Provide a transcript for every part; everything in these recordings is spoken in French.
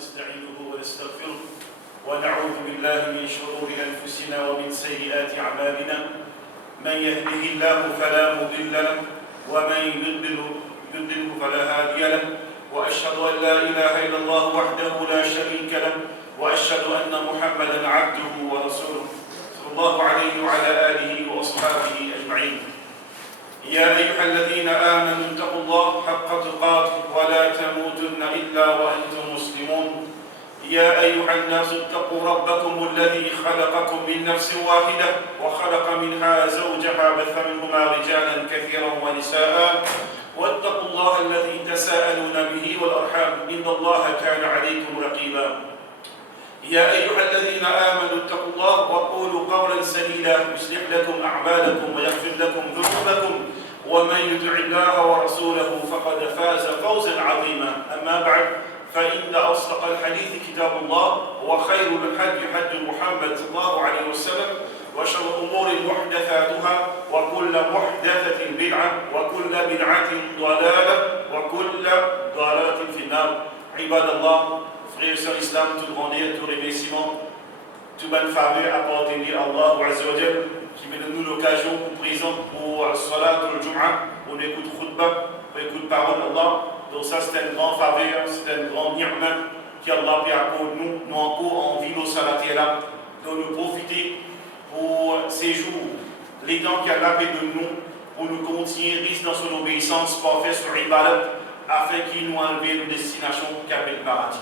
ونستعينه ونستغفره ونعوذ بالله من شرور أنفسنا ومن سيئات أعمالنا من يهده الله فلا مضل له ومن يضلل فلا هادي له وأشهد أن لا إله إلا الله وحده لا شريك له وأشهد أن محمدا عبده ورسوله صلى الله عليه وعلى آله وأصحابه أجمعين. يا أيها الذين آمنوا اتقوا الله حق تقاته ولا تموتن إلا وأنتم مسلمون. يا أيها الناس اتقوا ربكم الذي خلقكم من نفس واحدة وخلق منها زوجها بث منهما رجالا كثيرا ونساء واتقوا الله الذي تساءلون به والأرحام إن الله كان عليكم رقيبا. يا أيها الذين آمنوا اتقوا الله وقولوا قولا سديدا يصلح لكم أعمالكم ويغفر لكم ذنوبكم ومن يطع الله ورسوله فقد فاز فوزا عظيما. أما بعد فإن أصدق الحديث كتاب الله وخير الحج حج محمد صلى الله عليه وسلم وشر الأمور محدثاتها وكل محدثة بدعة وكل بدعة ضلالة وكل ضلالة في النار. عباد الله, frères et sœurs islam, tout grandeur, tout remerciement, toute bonne faveur apportée à Allah Azza wa Jal qui met de nous l'occasion présente pour Salat al-Jum'ah, pour une écoute khutbah, pour écoute parole d'Allah. Donc ça c'est une grande faveur, c'est une grande ni'ma qu'Allah accorde nous encore en vie au Salat là, de nous profiter pour ces jours, les temps qu'Allah fait de nous, pour nous continuer riches dans son obéissance, pour faire sur ibadat, afin qu'il nous enlève nos destinations qu'appelle le paradis.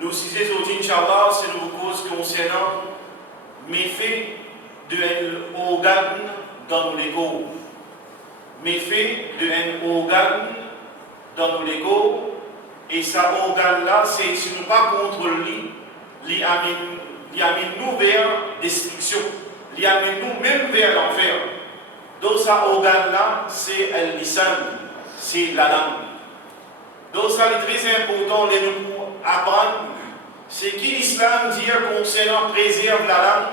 Nous citons aujourd'hui, Inch'Allah, c'est une cause concernant méfaits d'un organe dans nos légaux. Méfaits d'un organe dans nos légaux, et cet organe-là, c'est si nous pas contre lui, il amène nous vers destruction, il amène nous même vers l'enfer. Donc cet organe-là, c'est al-lisan, c'est la langue. Donc ça est très important de nous apprendre ce que l'islam dit concernant préserve la langue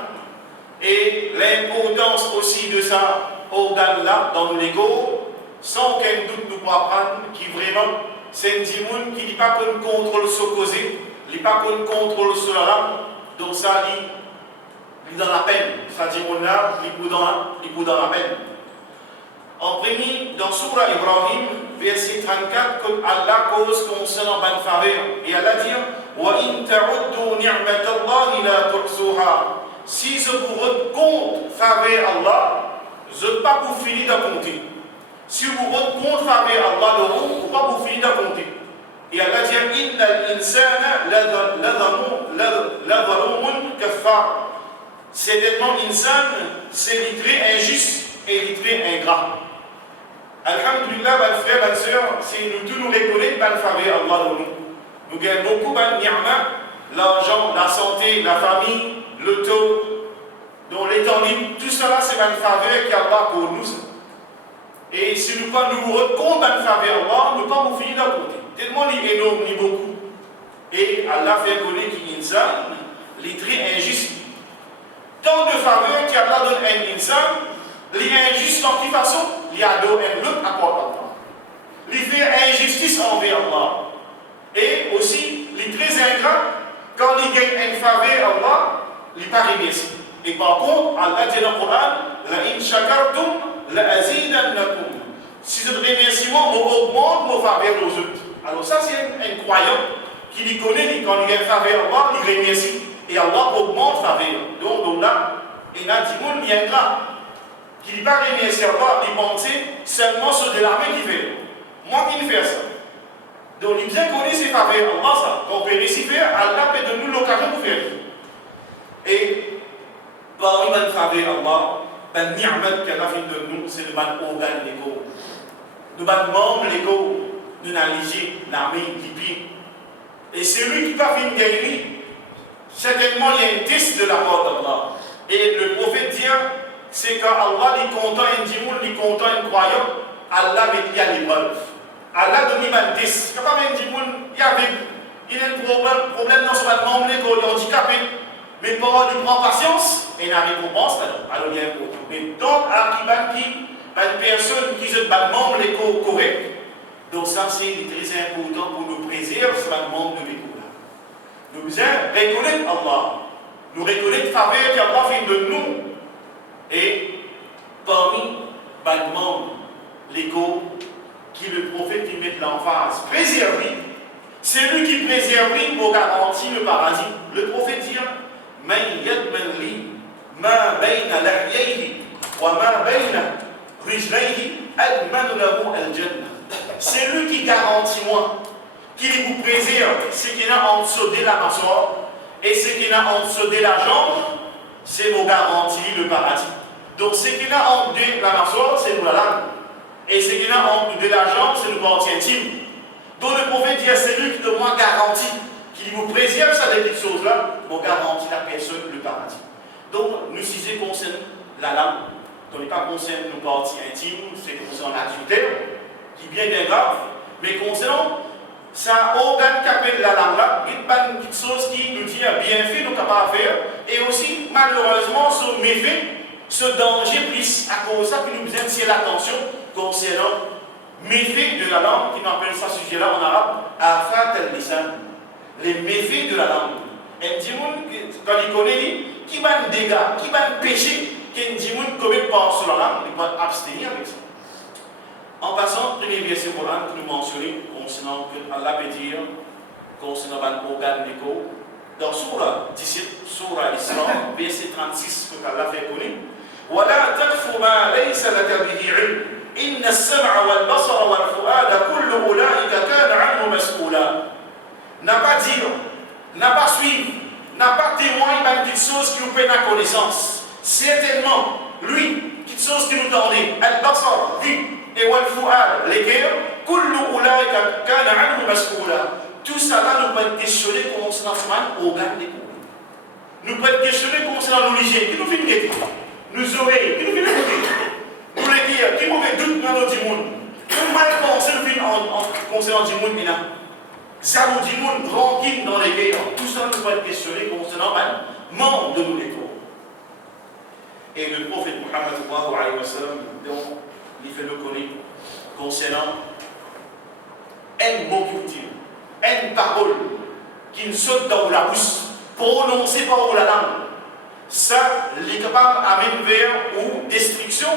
et l'importance aussi de cet organe-là dans l'ego, sans qu'un doute nous puisse apprendre qui vraiment c'est un dimoun qui n'est pas qu'on contrôle ce causé, il n'est pas qu'on contrôle sur la langue, donc ça il dans la peine, ça dimoun-là il est dans la peine. En premier, dans Surah Ibrahim, verset 34, comme Allah cause concernant ban faveur. Et Allah dit وَإِن تَعُدُّوا نِعْمَةَ اللَّهِ لَا تُحْصُوهَا. Si je vous rends compte faveur Allah, je ne peux pas vous finir de compter. Si vous rendez compte faveur Allah, je ne peux pas vous finir de compter. Et Allah dit إِنَّ الْإِنسَانَ لَظَلُومٌ كَفَّارٌ. C'est tellement l'insan, c'est littré injuste et littré ingrat. Alhamdulillah, mes frères, mes sœurs, si nous tous nous reconnaissons, ban faveur Allah nous. Nous gagnons beaucoup ban ni'ma, l'argent, la santé, la famille, le taux, donc l'étendue, tout cela c'est ban faveur qu'Allah pour nous. Et si nous pas nous reconnaissons ban faveur Allah, nous ne pas vous finir d'un côté. Tellement il est énorme, ni beaucoup. Et Allah fait connaître qu'il est très injuste. Tant de faveurs qu'Allah donne à un insan, il est injuste dans quelle façon? Il y a un autre accord Allah. Il fait injustice envers Allah. Et aussi, il est très ingrat quand il gagne une faveur Allah, il n'est pas remercié. Et par contre, Allah dit dans le Coran, la in shakartum la azidannakum. Si je te remercie, on augmente mon faveur aux autres. Alors ça, c'est un croyant qui lui connaît, quand il gagne une faveur Allah, il remercie. Et Allah augmente faveur. Donc là, il y a des gens qui sont ingrats. Qui n'est pas remercié Allah, il pense seulement sur de l'armée qui fait. Moi qui ne fais ça. Donc il bien connu ses faveurs, Allah ça. Donc on peut réciter, Allah peut donner nous l'occasion de faire. Et parmi les faveurs Allah, ben ni'mat qu'Allah fait de nous, c'est le ban organe l'ego. Nous ban membre l'ego, nous n'alléger l'armée, l'IPI. Et celui qui pas fait gagner, certainement il y a un test de la part d'Allah. Et le prophète dit, c'est quand Allah est content, un dimoun, il est content, un croyant, Allah met l'épreuve. Allah donne un test. Quand un dimoun, il a un problème dans son membre, il est handicapé. Mais pour lui prendre patience, et la récompense, alors il y a un problème. Mais donc, à une personne qui se bat membre correct, Donc ça, c'est très important pour nous préserver ce monde de l'école. Nous devons reconnaître Allah. Nous reconnaître la faveur qu'Allah fait de nous. Et parmi les membres, l'écho, qui le prophète qui met l'emphase, préserver. C'est lui qui préserve pour garantir le paradis. Le prophète dit Man yadman li ma bayna lahyayhi wa ma bayna rijlayhi adman lahu al-jannah. C'est lui qui garantit moi, qui vous préserve ce qui est en dessous de la mâchoire et ce qui est en dessous de la jambe, c'est vous garantir le paradis. Donc ce qui est en dessous de la mâchoire, c'est nous la langue. Et ce qui est en dessous de la jambe, c'est nous partie intime. Donc le prophète dit, c'est lui qui de moi garantit, qui vous préserve ça des petites choses-là, pour garantir la personne le paradis. Donc nous si concerne la langue, donc pas concerne nos parties intimes, c'est concernant l'adultère, qui est bien grave, mais concernant ça organe qui appelle la langue là, il y a pas une petite chose qui nous dit bien fait, nous capables de faire, et aussi malheureusement ce méfait, ce danger plus à cause de ça que nous besoin de tirer l'attention concernant méfaits de la langue, qui appelle ça sujet-là en arabe, afat al-lisan, les méfaits de la langue. Et dit quand il connaît, qui va un dégât, qui va un péché, qu'un dit commet pas sur la langue, il va abstenir avec ça. En passant, premier verset Coran que nous mentionnons concernant que Allah peut dire, concernant l'organe d'écho, dans Surah 17, Surah Isra, verset 36, que Allah fait connaître, وَلَا تَقْفُ مَا لَيْسَ لَكَ بِهِ عِلْمٍ إِنَّ السَّمْعَ وَالْبَصَرَ وَالْفُؤَادَ كُلُّ أُولَٰئِكَ كَانَ عَنْهُ مَسْئُولًا. N'a pas dire, n'a pas suivre, n'a pas témoigner d'une petite chose qui nous fait la connaissance. Certainement, lui, petite chose qui nous tendait, al-basar, vue, et wal-fu'ad, les cœurs, kullu ulaika kana anhu mas'oula. Tout ça là nous peut être questionné concernant ce organe des coups. Nous peut être questionné concernant nos ligiers, qui nous fait une guette, nous oreilles, qui nous fait une guette, nous les dire, qui nous fait doute dans notre monde. Nous mal penser concernant du monde, ça nous dit monde tranquille dans les cœurs. Tout ça nous peut être questionné concernant le membre de nos écoles. Et le prophète Muhammad sallallahu alayhi wa sallam, donc, il fait le connaître concernant un mot qui dit, une parole qui nous saute dans la bouche, prononcée par la langue. Ça, il est capable d'amener vers ou destruction,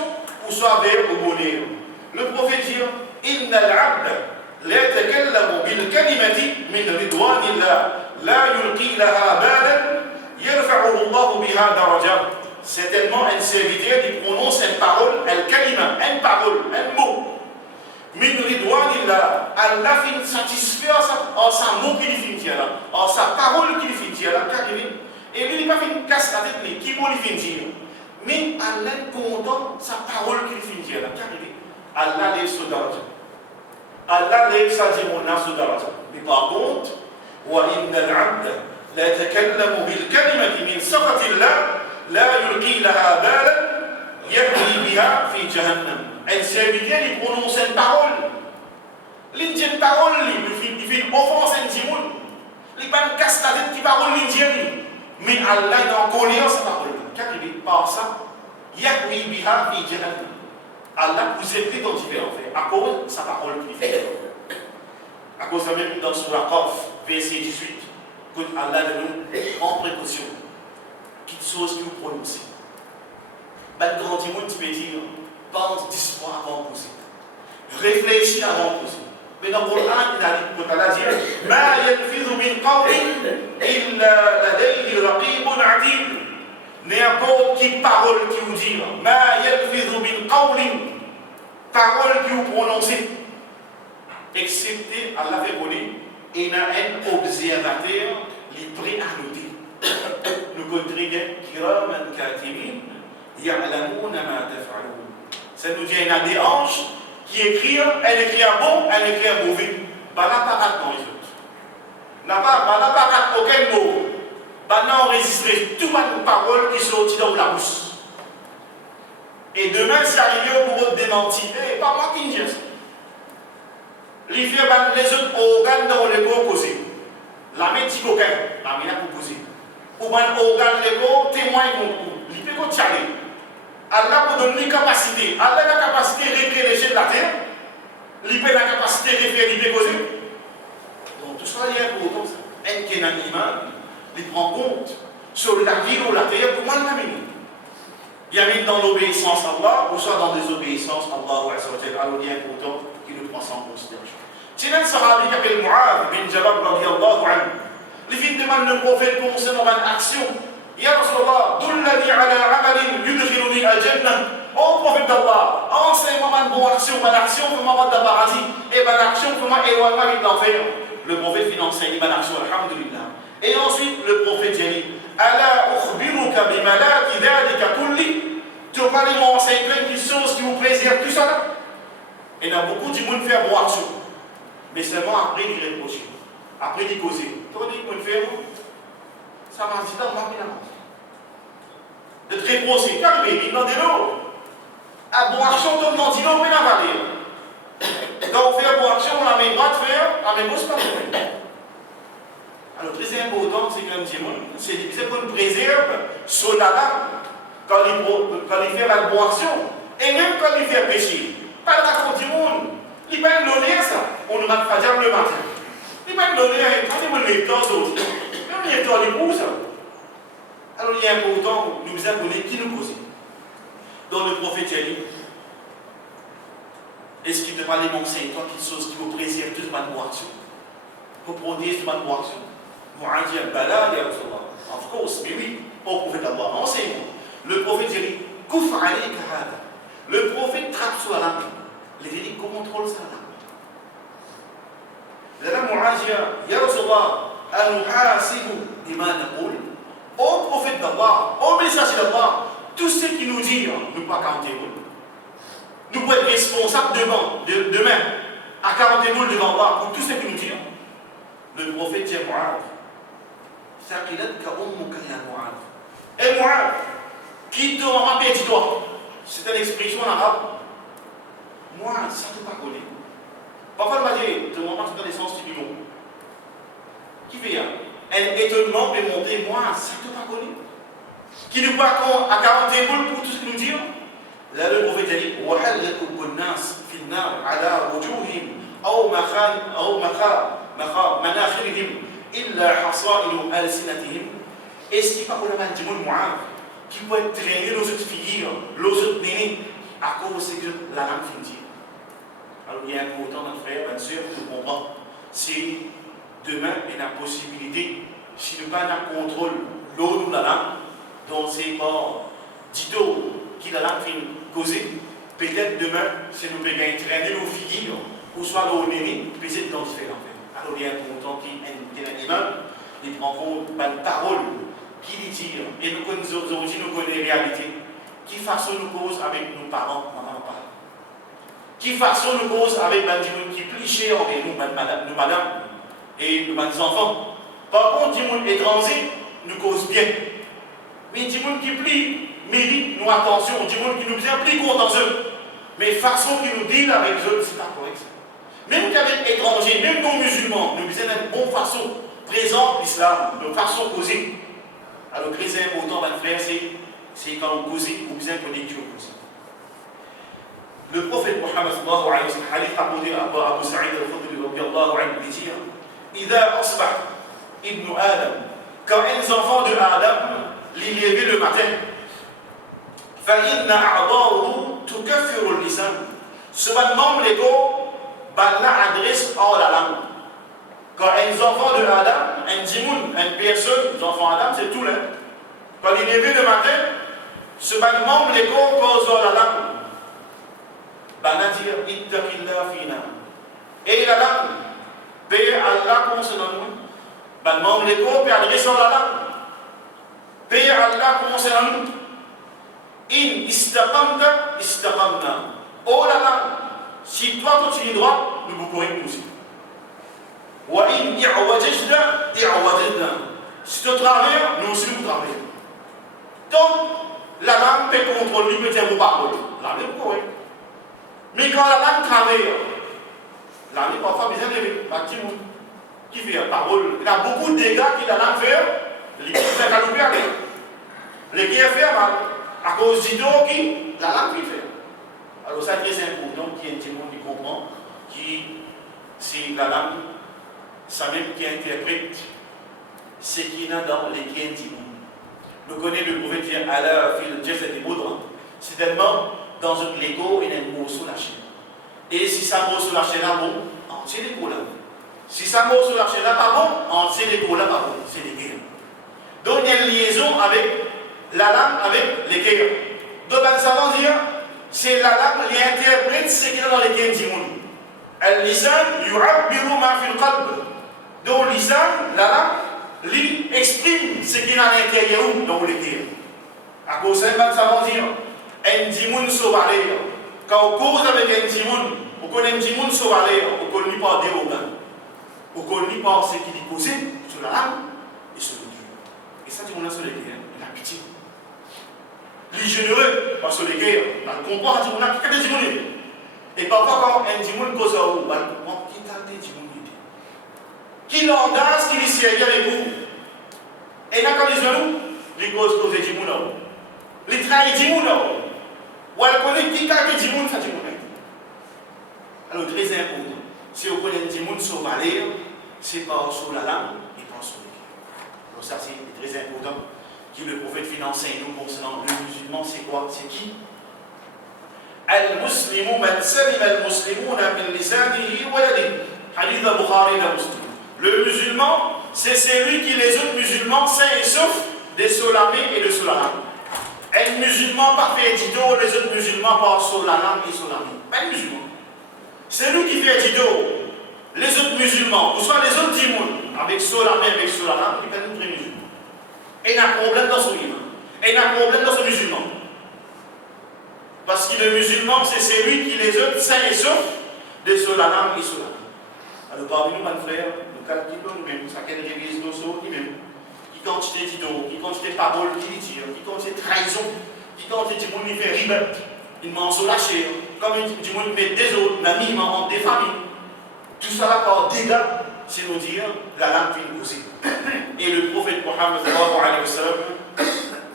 ou soit vers au bonheur. Le prophète dit, Inna al-abd la yatakallamu bil kalimati min ridwanillah la yulqi laha balan yarfa'uhu Allah biha darajat. Certainement, un serviteur qui prononce une parole, un kalima, une parole, un mot. Min ridwanillah, Allah fait satisfaire en sa mot qu'il finit là, en sa parole qu'il finit là, et lui, il n'a pas fait une casse la tête, qui mot il finit. Mais Allah est content sa parole qu'il finit là, Allah lève ce daraja. Allah lève sa dimona ce daraja. Mais par contre, wa inna al-abda la yatakallamu bil kalimati min sakhatillah لا يلقي لها بالا يهوي بها في جهنم. Un serviteur, il prononce une parole. Il dit une parole, il fait une offense à un dimoun. Il va une casse la tête qui parole l'Indien. Mais Allah est en colère sa parole. Car il est par ça, يهوي بها في جهنم. Allah vous aide dans différents faits. À cause de sa parole qu'il fait. À cause de même dans Surah Qaf, verset 18, que Allah nous en précaution. Quelque chose que vous prononcez. Ben, quand il monde, tu peux dire, pense 10 fois avant de poser. Réfléchis avant de poser. Mais dans le Coran, il a dit, Ma yalfidhu min qawlin illa ladayhi raqibun atid. N'importe quelle parole qui vous dit, Ma yalfidhu min qawlin, parole que vous prononcez, excepté Allah fait connaître, il y a un observateur, il est prêt à noter. Nous connaissons kiraman katibin ya'lamuna ma taf'alun. Ça nous dit il y a des anges qui écrivent, elle écrit un bon, elle écrit un mauvais. Bah n'a pas hâte dans les autres. N'a pas hâte aucun mot. Bah n'a enregistré toute une parole qui sortit dans la bouche. Et demain c'est arrivé au bout de démentir. Eh, pas moi qui dis ça. Les autres organes dans les corps causés. La médecine coquin, la médecine pour poser. Ou bien organe l'égo, témoin contre il peut continuer. Allah vous donne une capacité. Allah a la capacité de récréer les jets de la terre. Il peut la capacité de qui est dans l'imam, il prend compte sur la vie ou la terre, comment il l'amène. Il amène dans l'obéissance à Allah, ou soit dans désobéissance à Allah. Alors il y a important qu'il nous prend ça en considération. C'est un sahabi qui s'appelle Mu'adh bin Jabal radiyallahu anhu. Les filles demandent le prophète concernant une action. Ya Rasulallah, dullani ala amalin yudkhiluni al-jannah. Oh prophète d'Allah, enseigne-moi une bonne action, une action pour moi de paradis, et une action pour moi éloigner de l'enfer. Le prophète finit enseigner une action, alhamdulillah. Et ensuite, le prophète dit, Ala ukhbiruka bimalaki dhalika kulli. Tu vas pas m'enseigner plein de choses qui vous plaisent, tout ça là. Et il y a beaucoup de gens qui font bonne action. Mais seulement après, il reproche. Après, il cause. Tu vas dire qu'on fait, ça m'a dit, dans ma vie, de te reprocher, calmez, il dans de l'eau. À bonne action, tout le monde dit non, mais la valer. Donc, on fait bonne action, on a mis droit de faire, on a mis gauche, pas de faire. Alors, très important, c'est comme dit, c'est qu'on préserve sur la lame quand il fait la bonne action. Et même quand il fait péché. Pas de raconte du monde. Il va nous donner ça. On nous va faire le matin. Il va nous donner un peu de temps d'autres. Même il y a temps de ça. Alors, il est important, nous nous abonner qui nous cause. Donc, le prophète a dit, est-ce qu'il te va m'enseigner toi quelque chose qui vous préserve de ma bonne action? Vous prenez de ma bonne action. Mu'adh dit, Bala, ya Rasulallah. Of course, mais oui, au prophète d'Allah, enseigne-moi. Le prophète dit, Kouf alayka hada. Le prophète trappe sur la langue. Les dit, contrôle sa langue. Là, Mu'adh dit, ya Rasulallah, anuhasibu bima naqul. Au prophète d'Allah, au messager d'Allah, tout ce qu'il nous dit, nous ne pouvons pas compter. Nous pouvons être responsables demain, à 40 000 devant Allah, pour tout ce qu'il nous dit. Le prophète dit, Mu'adh, et Mu'adh, qui te m'a perdu toi? C'est une expression en arabe. Moi, ça ne peut pas coller. Parfois, on va dire, te m'a pas dans les sens du mot. Qui fait un étonnement peut monter, moi, ça ne peut pas coller. Qui nous pas à 40 000 pour tout ce qu'il nous dit. Là, le prophète a dit, وَحَلَّكُ النَّاسِ فِي النَّارِ عَلَى وُجُوهِهِمْ أَوْ مَنَاخِرِهِمْ إِلَّا حَصَائِلُ أَلْسِنَتِهِمْ. Est-ce qu'il n'y a pas pour la main du monde Mu'adh qui peut être traîné nos autres figures, nos autres nénés, à cause de la langue finit. Alors il y a important, notre frère, notre soeur, de comprendre. Si demain, il y a la possibilité, si nous n'avons pas de contrôle, l'eau ou la langue, donc c'est pas Tito qui la langue finit causer, peut-être demain, si nous pouvons traîner nos figures, ou soit nos nénés, peut-être dans ce fait. Alors il y a important qu'il y ait un imam, il prend compte de parole qui lui tire, et nous connaissons aujourd'hui, nous connaissons la réalité. Qui façon nous cause avec nos parents, maman, papa? Qui façon nous cause avec des gens qui plient envers nous, madame, et nos enfants? Par contre, des gens étrangers nous causent bien. Mais des gens qui plient méritent nos attention, des gens qui nous impliquent contentieux. Mais façon qui nous deal avec eux, c'est pas correct. Même qu'avec étrangers, même non musulmans, nous besoin d'une bonne façon présente l'islam, de façon causée. Alors, ce qui est important, mon frère, c'est quand on cause, ou bien qu'on est Dieu cause. Le prophète Mohammed sallallahu alayhi wa sallam, hadith rapporté à Abu Sa'id al-Khudri radiyallahu anhu, dit Ida asbah ibn Adam, quand un enfant de Adam l'y lève le matin, فَإِنَّ أَعْضَاءُهُ تُكَفِّرُ اللِّسَانِ. Ce membre l'ego, la adresse en la langue. Quand un enfant de Adam, un djimoun, une personne, les enfants Adam, c'est tout là. Quand il est levé le matin, ce membre l'ego cause la langue. Banadir ittaqillah fina. Et la langue, paye Allah concernant nous. Membre l'ego peut adresser la langue. Paye Allah concernant nous. In istaqamta, istaqamna. Oh la langue, si toi tu es droit, nous vous pourrons aussi. Wa in i'wajajna, i'wajajna. Si tu travailles, nous aussi nous travaillons. Donc, la langue peut contrôler, peut dire vos paroles. La langue est correcte. Mais quand la langue travaille, la langue parfois besoin de qui fait la parole. Il y a beaucoup de dégâts qui la langue fait, les qui fait calouper avec. Les qui fait mal, à cause du dos qui, la langue qui fait. Alors, c'est très important qu'il y ait un témoin qui comprend, qui, c'est la langue, ça même qui interprète ce qu'il y a dans les gains du monde. Nous connaissons le prophète qui est à l'heure, fil de Dieu, c'est des mots. C'est tellement dans un Lego, il y a un mot sur la chaîne. Et si ça mot sur la chaîne, là, bon, entier les gros là. Si ça mot sur la chaîne, là, pas bon, entier les gros là, pas bon. C'est des guerres. Donc il y a une liaison avec la langue, avec les guerres. Donc ça veut dire, c'est la langue qui interprète ce qu'il y a dans les guerres du monde. Al-lisan yu'abbiru ma fil qalb. Donc lisan, la langue, lui exprime ce qu'il y a à l'intérieur dans les guerres. À cause de ça, ça veut dire, un dimoun sauvalé. Quand on cause avec un dimoun, on connaît un dimoun sauvalé, on ne connaît pas des organes. On ne connaît pas ce qu'il est posé sur la langue et sur le cœur. Et ça, dimoun sur les guerres, il a pitié. Il est généreux parce que les guerres, on comprend un dimoun qui a des dimoun. Et parfois, quand un dimoun cause à vous, on comprend qui a des dimoun. Qui l'endasse, qui est sérieux avec vous. Et là, quand ils ont les causes des dimoun. Les trahis dimoun. Ou elle connaît qui a des dimoun, ça dimoun. Alors, très important. Si on connaît un dimoun sur valeur, c'est pas sur la langue et pas sur le cœur. Donc, ça, c'est très important. Que le prophète enseigne nous concernant le musulman, c'est quoi? C'est qui? Al-Muslimu man salim al-Muslimuna min lisanihi wa yadihi. Hadith al-Bukhari et Muslim. Le musulman, c'est celui qui les autres musulmans sains et saufs des solamés et de sur la langue. Un musulman parfait édito, les autres musulmans parlent sur la langue et sur la langue. Pas un musulman. C'est lui qui fait édito. Les autres musulmans, ou soit les autres dimoun, avec solamé, avec sur la langue, ils prennent une vraie musulman. Et il y a un problème dans son iman. Et il y a un problème dans ce musulman. Parce que le musulman, c'est celui qui les autres sains et saufs de sur la langue et sur la langue. Alors parmi nous, mes frères, nous calculons nous-mêmes, chacun révise nos sauts nous-mêmes. Qui quantité d'idées, qui quantité de paroles qui dit, qui quantité de trahison, qui quantité de monde qui fait ribet, il m'en sont lâchés, comme il dit monde met des autres, l'ami en des familles. Tout ça là par dégâts, c'est nous dire la langue qui nous pousse. Et le prophète Mohammed sallallahu alayhi wa sallam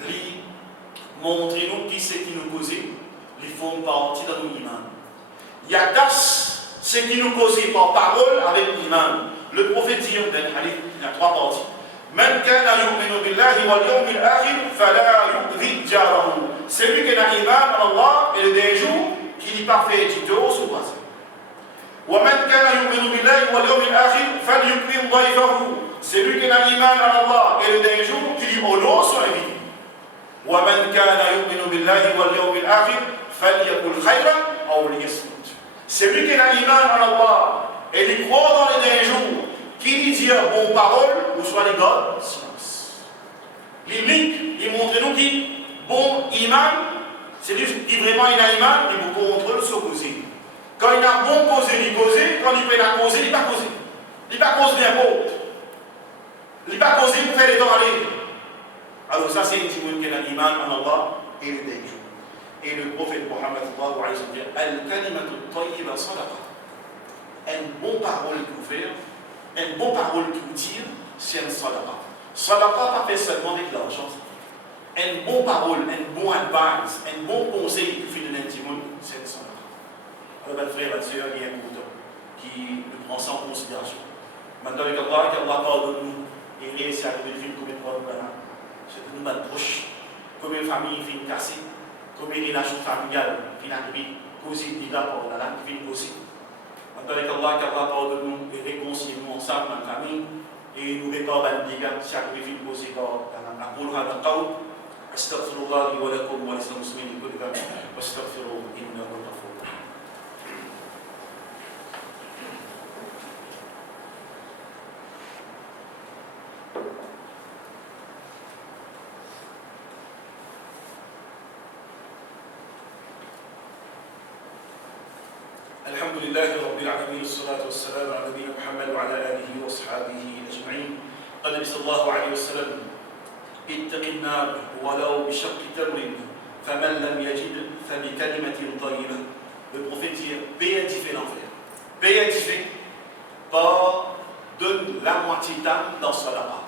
lui montre nous qui c'est qui nous cause, ils font partie de nos imams. Il y a ce qui nous cause par parole avec l'imam. Le prophète dit dans le hadith, il y a trois parties. Man kana yu'minu billahi wal yawmil akhir fala yu'dhi jarahu. Celui qui a iman en Allah et le dernier jour, qui dit parfait édito sous base. Wa man kana yu'minu billahi wal yawmil akhir falyukrim dayfahu. Celui qui a iman en Allah et le dernier jour, qui dit honore son invité. Wa man kana yu'minu billahi wal yawmil akhir falyakul khayran aw liyasmut. Celui qui a iman en Allah et il croit dans les derniers jours, qui dit bon parole, ou soit les gars, silence. Les links, ils montrent nous qui, bon iman, c'est lui qui vraiment il a iman, il vous contrôle sur causer. Quand il a bon causé, il cause, quand il peut la causer, il va causer. Il va causer n'importe. Il va causer pour faire les temps aller. Alors ça c'est une timoun qui a iman en Allah et le dernier jour. Et le prophète Mohammed sallallahu alayhi wa sallam dit Al-kalimatu tayyiba sadaqa. Une bonne parole pour faire, une bonne parole pour dire, c'est un sadaqa. Sadaqa pas fait seulement avec l'argent. Une bonne parole, un bon advice, un bon conseil pour faire de l'intime, c'est un sadaqa. Alors, mes frères et sœurs, il y a un important qui nous prend ça en considération. Maintenant, qu'Allah pardonne-nous et réussit à nous vivre comme une bonne c'est de nous mettre proches, comme une famille qui est cassée. Comme une relation familiale qui n'a pas causé de dégâts pour la langue qui vient causer. Maintenant, qu'Allah pardonne-nous et réconcilie-nous ensemble dans la famille et nous répare les dégâts si elle vient causer par la langue. أقول هذا القول أستغفر الله لي ولكم ولسائر المسلمين من كل ذنب واستغفروه إنه هو الغفور الرحيم. الحمد لله رب العالمين والصلاة والسلام على نبينا محمد وعلى آله وأصحابه أجمعين. قال النبي صلى الله عليه وسلم: اتق النار ولو بشق تمر فمن لم يجد فبكلمة طيبة. Le prophète dit béatifie l'enfer. Béatifie par donne la moitié d'âme dans sadaqa.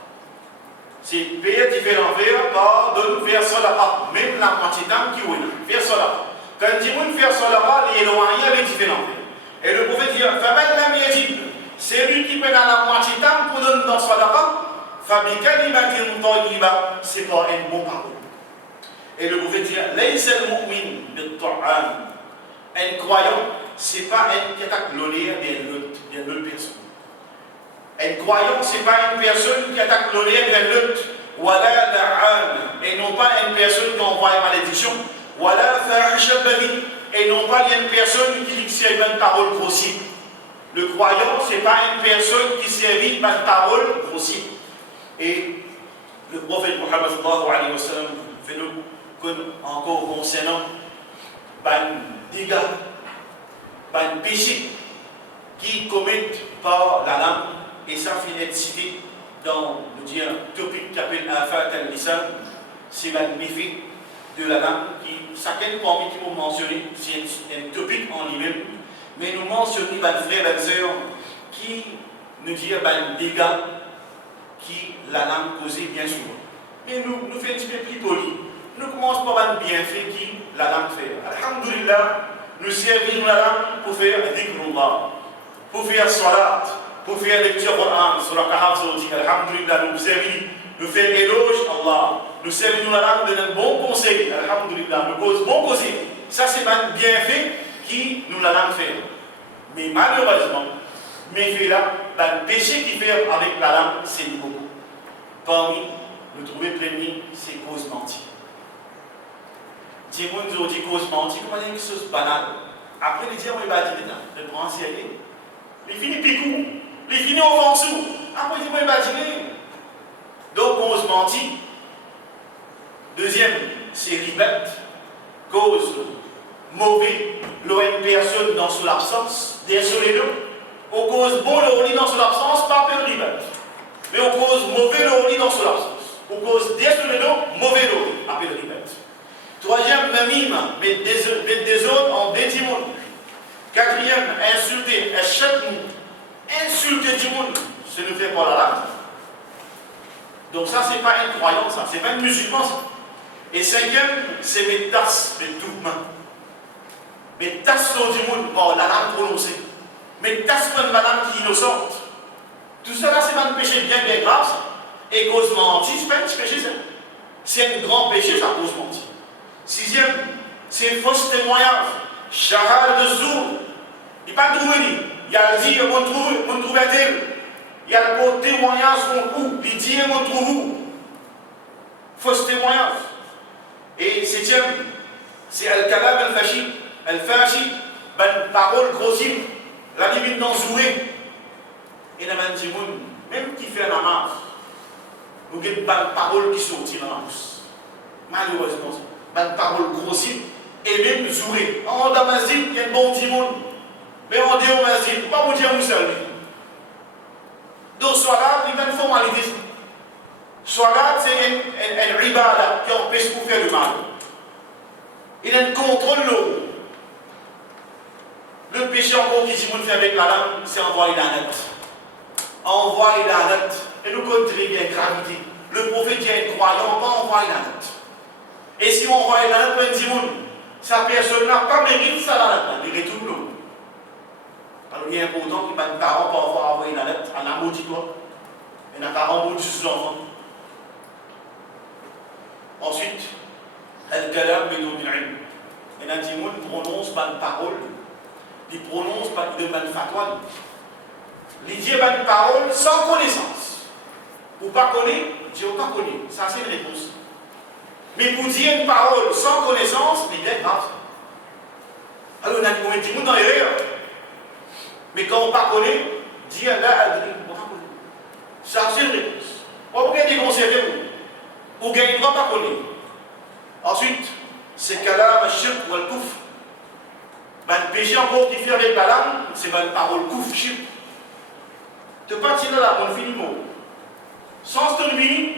C'est béatifie l'enfer par donne faire sadaqa, même la moitié d'âme qui est là, faire sadaqa. Quand il dit faire sadaqa, il est éloigné avec différents. Et le prophète dit, c'est lui qui prend la moitié d'âme pour donner dans sadaqa, فَبِكَلِمَةٍ طَيِّبَةٍ, c'est par une bonne parole. Et le prophète dit, لَيْسَ الْمُؤْمِنُ بِالطَّعَانِ. Un croyant, ce n'est pas un qui attaque l'honneur d'une autre personne. Un croyant, ce n'est pas une personne qui attaque l'honneur d'une autre. Wala la'an, et non pas une personne qui envoie une malédiction. Wala fahish al-baghi, et non pas une personne qui dit une parole grossière. Le croyant, ce n'est pas une personne qui servit par une parole grossière. Et le prophète Muhammad sallallahu alayhi wa sallam fait nous encore concernant les dégâts, les péchés qui commettent par la langue, et ça finit de citer dans le topic qui appelle Afat al-Lisan, c'est le méfait de la langue qui, chacun parmi qui m'ont mentionné, c'est un topic en lui-même, mais nous mentionnons les frères et sœurs qui nous disent les dégâts qui la langue causait bien souvent. Mais nous faisons un petit peu plus poli. Nous commençons par les bienfaits qui la langue fait. Alhamdulillah, nous servons la langue pour faire dhikrullah, pour faire salat, pour faire lecture Coran, sur la Kahaf Zoti. Alhamdulillah, nous servons, nous faisons éloge à Allah. Nous servons la langue de un bon conseil. Alhamdulillah, nous causons bon conseil. Ça, c'est un bienfait qui nous la langue fait. Mais malheureusement, méfait là, le péché qui fait avec la langue, c'est beaucoup. Parmi, nous trouvons premier, c'est cause mentie. Dis-moi, nous dit cause mentie, comment il y a une chose banale. Après, les dire, on va dire, le prend sérieux. Les finis picou, les finis offensés. Après, dis-moi, il va dire. Donc, cause mentie. Deuxième, c'est ribette. Cause mauvais, l'OM personne dans son absence, désolé nous. On cause bon le dans son absence, pas peur ribette. Mais on cause mauvais le dans son absence. On cause désolé nous, mauvais le appelle ribette. Troisième, namim, mettre des autres en détimon. Quatrième, insulter, insulter du monde, ce ne fait pas la langue. Donc ça, c'est pas un croyant, ça, c'est pas un musulman, ça. Et cinquième, c'est mes tasses, mes doublements. Mes tasses sont du monde par la langue prononcée. Mes tasses sont la langue qui est innocente. Tout cela, c'est un péché bien grave, ça. Et cause mentir, c'est pas un petit péché, ça. C'est un grand péché, ça cause mentir. Sixième, c'est fausse témoignage. Chahal de Zour. Il n'y a pas de trouvé. Il y a dit, on trouve un tel. Il y a le témoignage qu'on trouve. Il dit, on trouve où. Fausse témoignage. Et septième, c'est Al-Kalab al-Fashi. Al-Fashi, une parole grossière. La limite dans Zouré. Et la même qui fait la marche, nous avons des paroles qui sortent dans la bouche. Malheureusement, des paroles grossières. Et même Zouré. En Damazine, il y a un bon petit monde. Mais en Damazine, pas vous dire où c'est. Donc, soit là, il y a une formalité. Soit là, c'est un ribada qui empêche de faire le mal. Il y a un contrôle l'eau. Le péché encore qui dit qu'on fait avec la langue, c'est envoyer la note. Envoyer la note. Et nous connaissons bien gravité. Le prophète dit à un croyant, pas envoyer la note. Et si on envoie la note, on dit, sa personne n'a pas mérité ça la note, il retourne l'eau. Alors il est important que les parents parfois envoyer la note à la maudit-toi. Et les parents maudissent ses enfants. Ensuite, Al-Kalam Bedou Bil'ilm. Et les gens prononcent pas de parole. Ils prononcent pas de fatwa. Ils disent pas de parole sans connaissance. Ou pas connaître, Dieu pas connaît. Ça c'est une réponse. Mais pour dire une parole sans connaissance, c'est bien grave. Alors on a dit, on dit dans l'erreur. Mais quand on ne connaît, dire là, on ne connaît. Ça c'est une réponse. On peut bien déconserver vous. Ou gagner droit pas connaître. Ensuite, c'est kalam al-shirk ou al-kouf. Le péché encore qui fait avec la langue, c'est une parole kouf, shirk. Tu pas tirer là, on finit mot. Sans ce vie,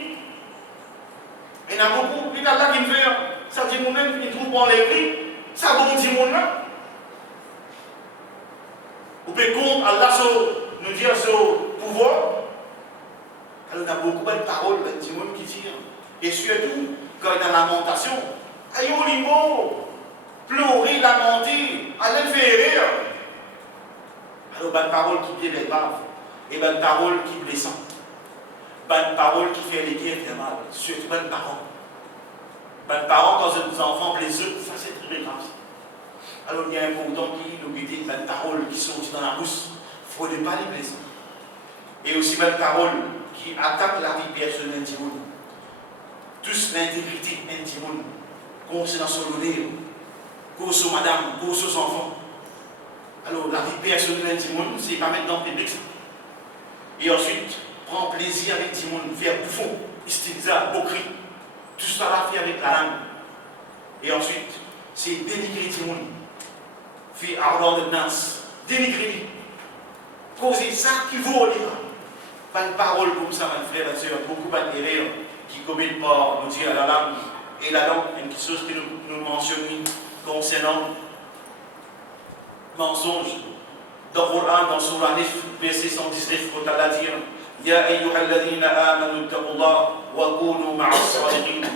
il y en a beaucoup, il y a là qui me fait, ça dit moi-même, il trouve en l'écrit, ça bon dit mon là. Ou peut compte Allah nous dire ce pouvoir. Alors, il y a beaucoup de paroles qui disent. Et surtout, quand il y a la lamentation, aïe au limbo, pleurer, lamenter, aller faire rire. Alors, il y a une parole qui est grave et une parole qui est blessante. bonne parole qui fait les guerres fait mal, surtout bonne parole. Bonne parole quand nos enfants plaisent, ça c'est très grave. Alors il y a un important qui nous dit bonne parole qui sont dans la bouche, il faut ne pas les blesser. Et aussi bonne parole qui attaque la vie personnelle du monde. Tous l'intégrité intime, concernant son honneur, concernant madame, concernant son enfant. Alors la vie personnelle du monde, c'est pas mettre dans le public. Et ensuite, prendre plaisir avec du monde, faire bouffon, styliser, moquerie. Tout ça là fait avec la langue. Et ensuite, c'est dénigrer du monde. Faire avoir de danse, dénigrer. Causer ça qui vaut au livre. Pas une parole comme ça, mes frères et sœurs, beaucoup d'erreurs qui commettent par nous dire la langue. Et la langue, une chose que nous mentionnons concernant mensonge. Dans le Coran, dans Surah Nif, verset 119, quand Allah dit Ya ayyuhalladhina amanu taqullah wa kunu ma'as sadiqin.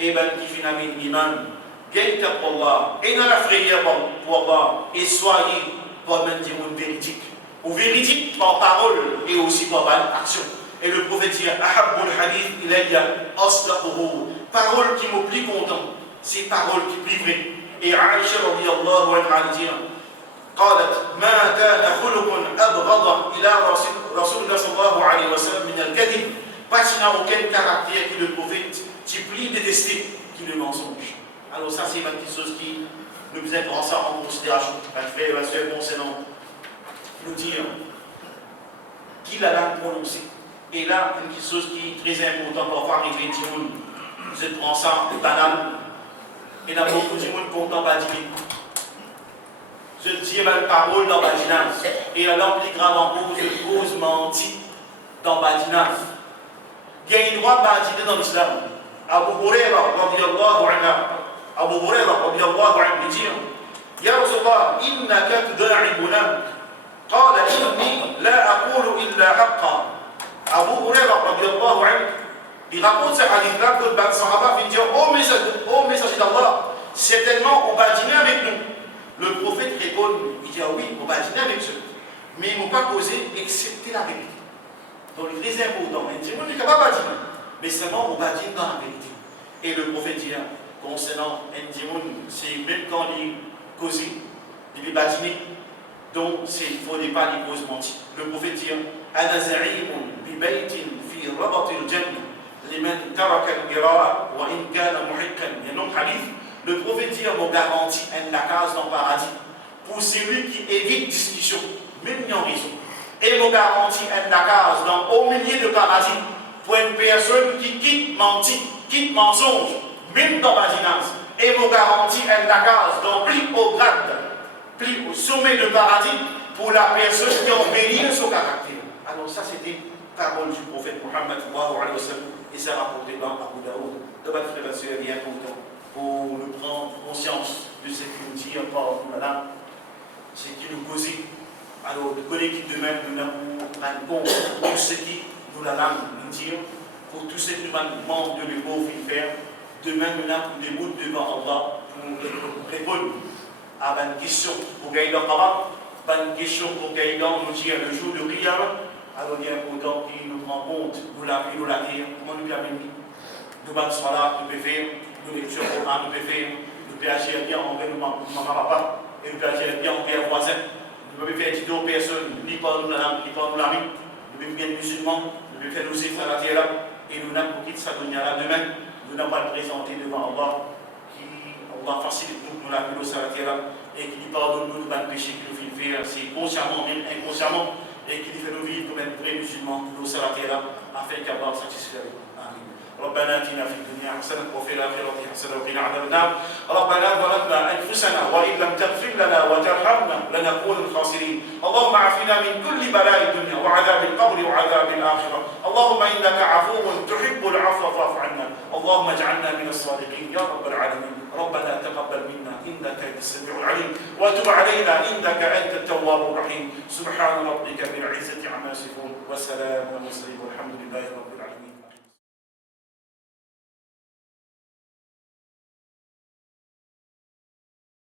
Et ben qui finalement l'iman. Gagne taqullah. Et dans la frayeur pour Allah. Et soyez pour même dire une véridique. Ou véridique par parole et aussi par action. Et le prophète dit Ahabbul hadith ilayya asdaquhu. Parole qui me plus content. C'est parole qui plus vraie. Et Aïcha radiyallahu anha dit قالت ما كان خلق أبغض إلى رسول الله صلى الله عليه وسلم من الكذب. Pas qu'il n'a aucun caractère qui le prophète qui plus détesté qui le mensonge. Alors ça c'est une petite chose qui nous prend ça en considération. Un frère, un frère concernant nous dire qui l'a langue prononcée. Et là, une petite chose qui est très importante parfois arriver du monde. Vous êtes prend ça banal. Et il y a beaucoup de monde content va dire. Je dis une parole dans Badinaz. Et alors, plus grave encore, je cause menti dans Badinaz. Il y a une loi badinée dans l'islam. Abu Huraira, radiyallahu anhu, dit Ya Rasulullah, innaka tuda'ibuna. Qala inni la aqulu illa haqqa. Abu Huraira, radiyallahu anhu, il raconte ce hadith-là que le Sahaba vient dire ô messager d'Allah, certainement on va dîner avec nous. Le prophète répond, il dit oui, on va dîner avec eux. Mais ils ne m'ont pas causé excepté la vérité. Donc le très important, il dit, moi je ne suis pas dîner, mais seulement on va dîner dans la vérité. Et le prophète dit, concernant Ndimoun, c'est même quand il cause, il va dîner, donc il ne faudrait pas les causes mentir. Le prophète dit, Ana za'im bi baytin fi rabatil jannah liman taraka al-qira'a wa in kana muhiqqan. Il y a un autre hadith. Le prophète dit, on garantit une case dans le paradis pour celui qui évite discussion, même en raison. Et on garantit une case au milieu de paradis pour une personne qui quitte menti, quitte mensonge, même dans la finance. Et on garantit une case dans plus haut grade, plus au sommet de paradis pour la personne qui embellit son caractère. Alors ça c'était parole du prophète Muhammad et ça rapporté dans Abu Daoud. De votre frère et sœur, il y a longtemps. Pour nous prendre conscience de ce qui nous dit par madame, ce qui nous cause. Alors, de connaître qui demain nous avons rendre compte de tout ce qui nous la nous dire, pour tout ce qui nous manque de l'épaule faire. Demain nous avons des bouts devant Allah pour répondre à une question pour gagner dans le une question pour gagner dans nous dire le jour de Qiyamah. Alors, il y a un important qui nous rend compte, nous la vie, nous la terre, comment nous permet nous battre soit là, nous pouvons faire. Nous lectures au Coran, nous pouvons faire, nous pouvons agir bien envers nos maman, papa, et nous pouvons agir bien envers les voisins. Nous pouvons faire des aux personnes, ni par nous la langue, ni par nous la rue. Nous pouvons bien musulmans, nous pouvons faire nos efforts à la terre là, et nous n'avons pas quitté sa dunya là demain. Nous n'avons pas le présenter devant Allah, qui Allah facilite nous la vie à la terre là, et qui pardonne nous de péché qui nous fait faire, c'est consciemment, même inconsciemment, et qui nous fait nous vivre comme un vrai musulman, nous à la terre là, afin qu'Allah satisfasse nous. ربنا اتنا في الدنيا حسنه وفي الاخره حسنه وقنا عذاب النار ربنا ظلمنا انفسنا وان لم تغفر لنا وترحمنا لنكون الخاسرين اللهم عافنا من كل بلاء الدنيا وعذاب القبر وعذاب الاخره اللهم انك عفو تحب العفو فاعف عنا اللهم اجعلنا من الصادقين يا رب العالمين ربنا تقبل منا انك انت السميع العليم وتب علينا انك انت التواب الرحيم سبحان ربك بالعزه عما يصفون وسلام على المرسلين والحمد لله رب العالمين